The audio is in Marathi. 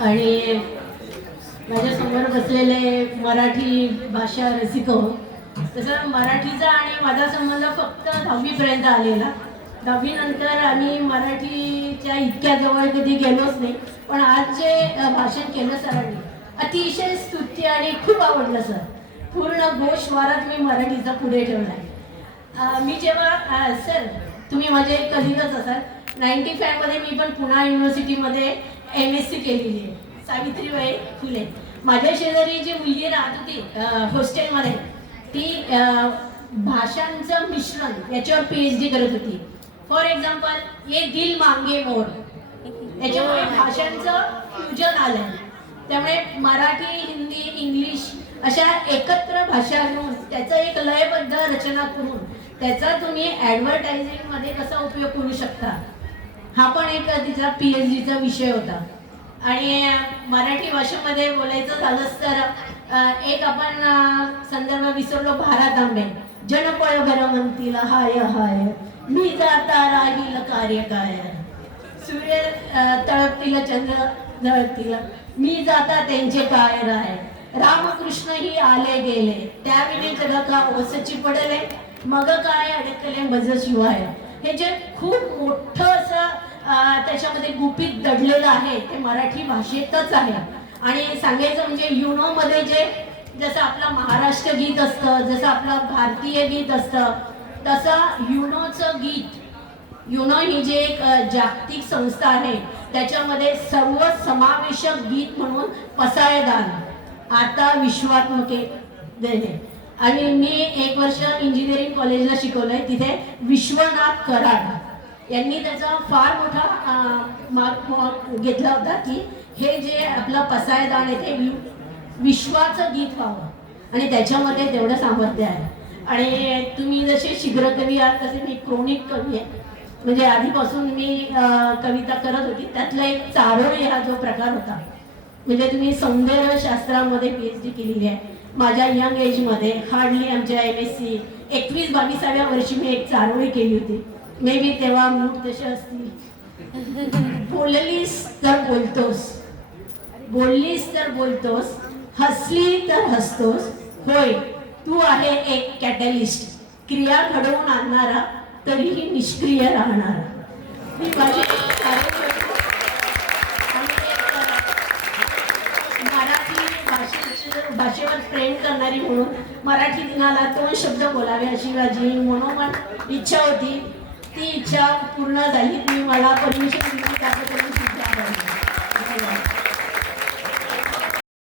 आणि माझ्यासमोर बसलेले मराठी भाषा रसिक हो तसं मराठीचा आणि माझा संबंध फक्त दहावीपर्यंत आलेला. दहावीनंतर आम्ही मराठीच्या इतक्या जवळ कधी गेलोच नाही पण आज जे भाषण केलं सरांनी. अतिशय स्तुती आणि खूप आवडलं सर. पूर्ण घोष वारात मी मराठीचा पुढे ठेवला आहे. मी जेव्हा सर तुम्ही माझे कलिगच असाल. नाईन्टी फायमध्ये मी पण पुणा युनिव्हर्सिटीमध्ये एम एस सी केलेली आहे. सावित्रीबाई फुले. माझ्या शेजारी जी मुलगी राहत होती हॉस्टेलमध्ये ती भाषांचं मिश्रण याच्यावर पी एच डी करत होती. फॉर एक्झाम्पल ये दिल मांगे मोर. याच्यामुळे भाषांचं फ्युजन आलंय. त्यामुळे मराठी हिंदी इंग्लिश अशा एकत्र भाषा घेऊन त्याचं एक लयबद्ध रचना करून त्याचा तुम्ही ॲडव्हर्टायझिंगमध्ये कसा उपयोग करू शकता? हा पण एक तिचा पी एच डीचा विषय होता. आणि मराठी भाषेमध्ये बोलायचं झालंच तर एक आपण संदर्भ विसरलो भारत आंबे. जनपळ घर म्हणतील हाय हाय. मी जाता राहील कार्य काय? सूर्य तळपतील चंद्र जळतील मी जाता त्यांचे काय राय? रामकृष्ण ही आले गेले. त्याविने जग का ओसची पडले. मग काय अडकले मज शिवाय हे जे खूप मोठं त्याच्यामध्ये गुपित दडलेलं आहे ते मराठी भाषेतच आहे. आणि सांगायचं म्हणजे युनो मध्ये जे जसं आपलं महाराष्ट्र गीत असतं जसं आपलं भारतीय गीत असतं तसं युनोचं गीत युनो ही जे एक जागतिक संस्था आहे त्याच्यामध्ये सर्व समावेशक गीत म्हणून पसायदान. आता विश्वात्मके देणे. आणि मी एक वर्ष इंजिनिअरिंग कॉलेजला शिकवलंय तिथे विश्वनाथ कराड. यांनी त्याचा फार मोठा मार्क घेतला होता की हे जे आपलं पसायदान आहे ते वि- विश्वाचं गीत व्हावं. आणि त्याच्यामध्ये तेवढं सामर्थ्य आहे. आणि तुम्ही जसे शीघ्र कवी आहात तसे मी क्रोनिक कवी आहे. म्हणजे आधीपासून मी कविता करत होती. त्यातला एक चारोळी हा जो प्रकार होता. म्हणजे तुम्ही सौंदर्यशास्त्रामध्ये पी एच डी केलेली आहे. माझ्या यंग एजमध्ये हार्डली आमच्या एम एस सी एकवीस बावीसाव्या वर्षी मी एक चारोळी केली होती. मे बी तेव्हा मूड तसे असतील. बोललीस तर बोलतोस. बोललीस तर बोलतोस. हसली तर हसतोस. होय तू आहे एक कॅटलिस्ट क्रिया घडवून आणणारा तरीही निष्क्रिय राहणारा. मी माझी मराठी भाषेचे भाषेवर प्रेम करणारी म्हणून मराठी दिनाला दोन शब्द बोलावे अशी माझी मनोमन इच्छा होती. ती इच्छा पूर्ण झाली. तुम्ही मला परमिशन